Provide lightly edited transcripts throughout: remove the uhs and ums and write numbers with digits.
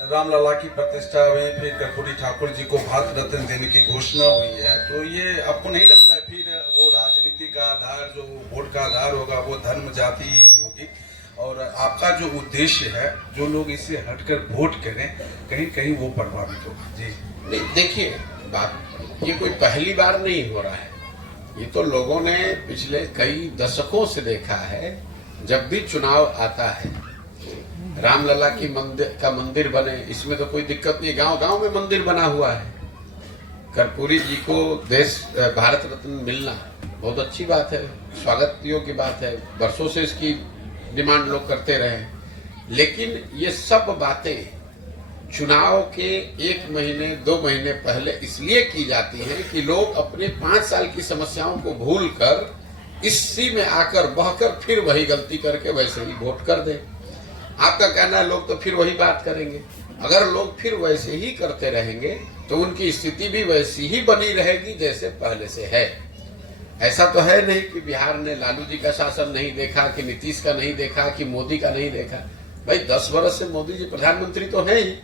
रामलला की प्रतिष्ठा हुई, फिर कर्पूरी ठाकुर जी को भारत रत्न देने की घोषणा हुई है, तो ये आपको नहीं लगता है फिर वो राजनीति का आधार, जो वोट का आधार होगा वो धर्म जाति ही होगी, और आपका जो उद्देश्य है जो लोग इससे हटकर वोट करें कहीं कहीं वो प्रभावित होगा? जी नहीं, देखिए बात ये कोई पहली बार नहीं हो रहा है, ये तो लोगों ने पिछले कई दशकों से देखा है। जब भी चुनाव आता है, रामलला की मंदिर बने, इसमें तो कोई दिक्कत नहीं, गांव गांव में मंदिर बना हुआ है। कर्पूरी जी को भारत रत्न मिलना बहुत अच्छी बात है, स्वागत योग्य बात है, वर्षों से इसकी डिमांड लोग करते रहे। लेकिन ये सब बातें चुनाव के 1 महीने 2 महीने पहले इसलिए की जाती हैं कि लोग अपने 5 साल की समस्याओं को भूलकर इसी में आकर बहकर फिर वही गलती करके वैसे ही वोट कर दें। आपका कहना है लोग तो फिर वही बात करेंगे। अगर लोग फिर वैसे ही करते रहेंगे तो उनकी स्थिति भी वैसी ही बनी रहेगी जैसे पहले से है। ऐसा तो है नहीं कि बिहार ने लालू जी का शासन नहीं देखा, कि नीतीश का नहीं देखा, कि मोदी का नहीं देखा। भाई 10 वर्ष से मोदी जी प्रधानमंत्री तो है ही,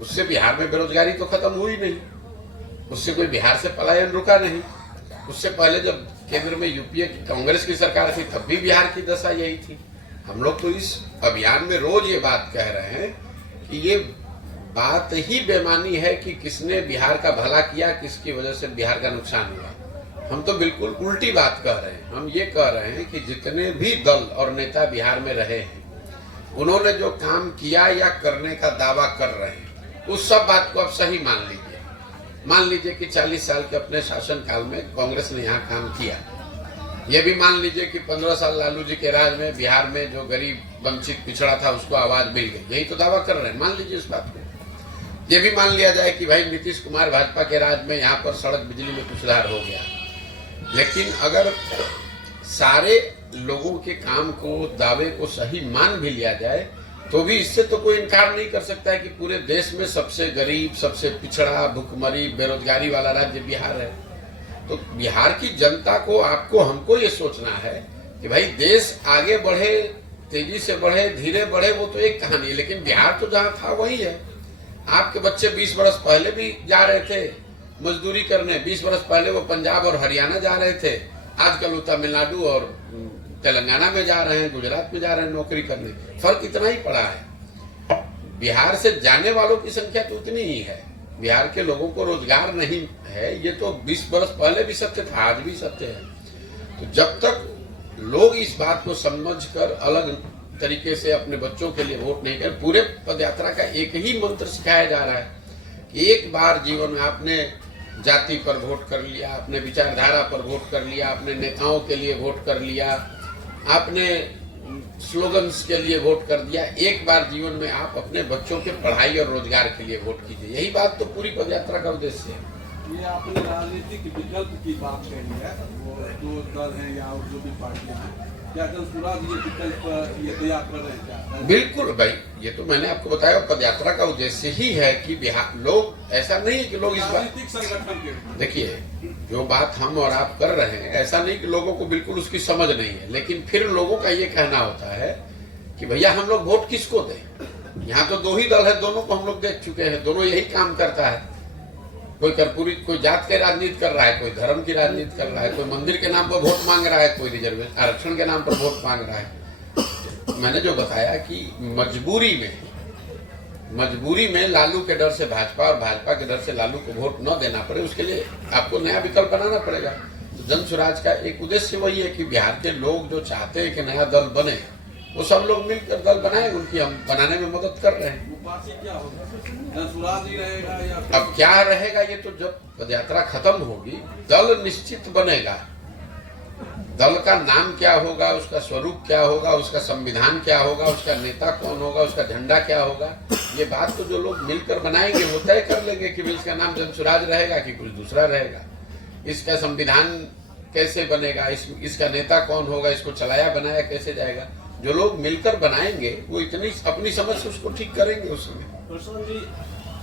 उससे बिहार में बेरोजगारी तो खत्म हुई नहीं, उससे कोई बिहार से पलायन रुका नहीं। उससे पहले जब केंद्र में यूपीए कांग्रेस की सरकार थी तब भी बिहार की दशा यही थी। हम लोग तो इस अभियान में रोज ये बात कह रहे हैं कि ये बात ही बेमानी है कि किसने बिहार का भला किया, किसकी वजह से बिहार का नुकसान हुआ। हम तो बिल्कुल उल्टी बात कह रहे हैं। हम ये कह रहे हैं कि जितने भी दल और नेता बिहार में रहे हैं, उन्होंने जो काम किया या करने का दावा कर रहे हैं, उस सब बात को आप सही मान लीजिए। मान लीजिए कि 40 साल के अपने शासन काल में कांग्रेस ने यहाँ काम किया। ये भी मान लीजिए कि 15 साल लालू जी के राज में बिहार में जो गरीब वंचित पिछड़ा था उसको आवाज मिल गई, यही तो दावा कर रहे हैं। मान लीजिए इस बात को। ये भी मान लिया जाए कि भाई नीतीश कुमार भाजपा के राज में यहाँ पर सड़क बिजली में कुछ सुधार हो गया। लेकिन अगर सारे लोगों के काम को, दावे को सही मान भी लिया जाए तो भी इससे तो कोई इनकार नहीं कर सकता है कि पूरे देश में सबसे गरीब, सबसे पिछड़ा, भुखमरी, बेरोजगारी वाला राज्य बिहार है। तो बिहार की जनता को, आपको, हमको ये सोचना है कि भाई देश आगे बढ़े, तेजी से बढ़े, धीरे बढ़े, वो तो एक कहानी है, लेकिन बिहार तो जहाँ था वही है। आपके बच्चे 20 वर्ष पहले भी जा रहे थे मजदूरी करने, 20 वर्ष पहले वो पंजाब और हरियाणा जा रहे थे, आजकल वो तमिलनाडु और तेलंगाना में जा रहे हैं, गुजरात में जा रहे हैं नौकरी करने। फर्क इतना ही पड़ा है। बिहार से जाने वालों की संख्या तो उतनी ही है, बिहार के लोगों को रोजगार नहीं है। ये तो 20 वर्ष पहले भी सत्य था, आज भी सत्य है। तो जब तक लोग इस बात को समझकर अलग तरीके से अपने बच्चों के लिए वोट नहीं करें, पूरे पदयात्रा का एक ही मंत्र सिखाया जा रहा है कि एक बार जीवन में आपने जाति पर वोट कर लिया, आपने विचारधारा पर वोट कर लिया, आपने नेताओं के लिए वोट कर लिया, आपने स्लोगन्स के लिए वोट कर दिया, एक बार जीवन में आप अपने बच्चों के पढ़ाई और रोजगार के लिए वोट कीजिए। यही बात तो पूरी पदयात्रा का उद्देश्य है। ये आपने राजनीतिक विकल्प की बात कही है, वो जो दल है या जो भी पार्टियां हैं, क्या जनसुराज ये विकल्प ये तैयार कर रहे हैं क्या? बिल्कुल भाई, ये तो मैंने आपको बताया, पदयात्रा का उद्देश्य ही है कि बिहार लोग, ऐसा नहीं कि लोग इस राजनीतिक संगठन के, देखिए जो बात हम और आप कर रहे हैं, ऐसा नहीं कि लोगों को बिल्कुल उसकी समझ नहीं है, लेकिन फिर लोगों का ये कहना होता है कि भैया हम लोग वोट किसको दें। यहाँ तो 2 ही दल है, दोनों को हम लोग देख चुके हैं, दोनों यही काम करता है। कोई कर्पूरी, कोई जात के राजनीति कर रहा है, कोई धर्म की राजनीति कर रहा है, कोई मंदिर के नाम पर वोट मांग रहा है, कोई रिजर्वेशन आरक्षण के नाम पर वोट मांग रहा है। मैंने जो बताया कि मजबूरी में लालू के डर से भाजपा और भाजपा के डर से लालू को वोट न देना पड़े, उसके लिए आपको नया विकल्प बनाना पड़ेगा। तो जन स्वराज का एक उद्देश्य वही है कि बिहार के लोग जो चाहते हैं कि नया दल बने, वो सब लोग मिलकर दल बनाए, उनकी हम बनाने में मदद कर रहे हैं। क्या होगा, जनसुराज ही रहेगा या अब क्या रहेगा, ये तो जब पदयात्रा खत्म होगी दल निश्चित बनेगा। दल का नाम क्या होगा, उसका स्वरूप क्या होगा, उसका संविधान क्या होगा, उसका नेता कौन होगा, उसका झंडा क्या होगा, ये बात तो जो लोग मिलकर बनाएंगे वो तय कर लेंगे कि इसका नाम जनसुराज रहेगा कि कुछ दूसरा रहेगा, इसका संविधान कैसे बनेगा, इसका नेता कौन होगा, इसको चलाया बनाया कैसे जाएगा। जो लोग मिलकर बनाएंगे वो इतनी अपनी समझ से उसको ठीक करेंगे उस समय। प्रशांत जी,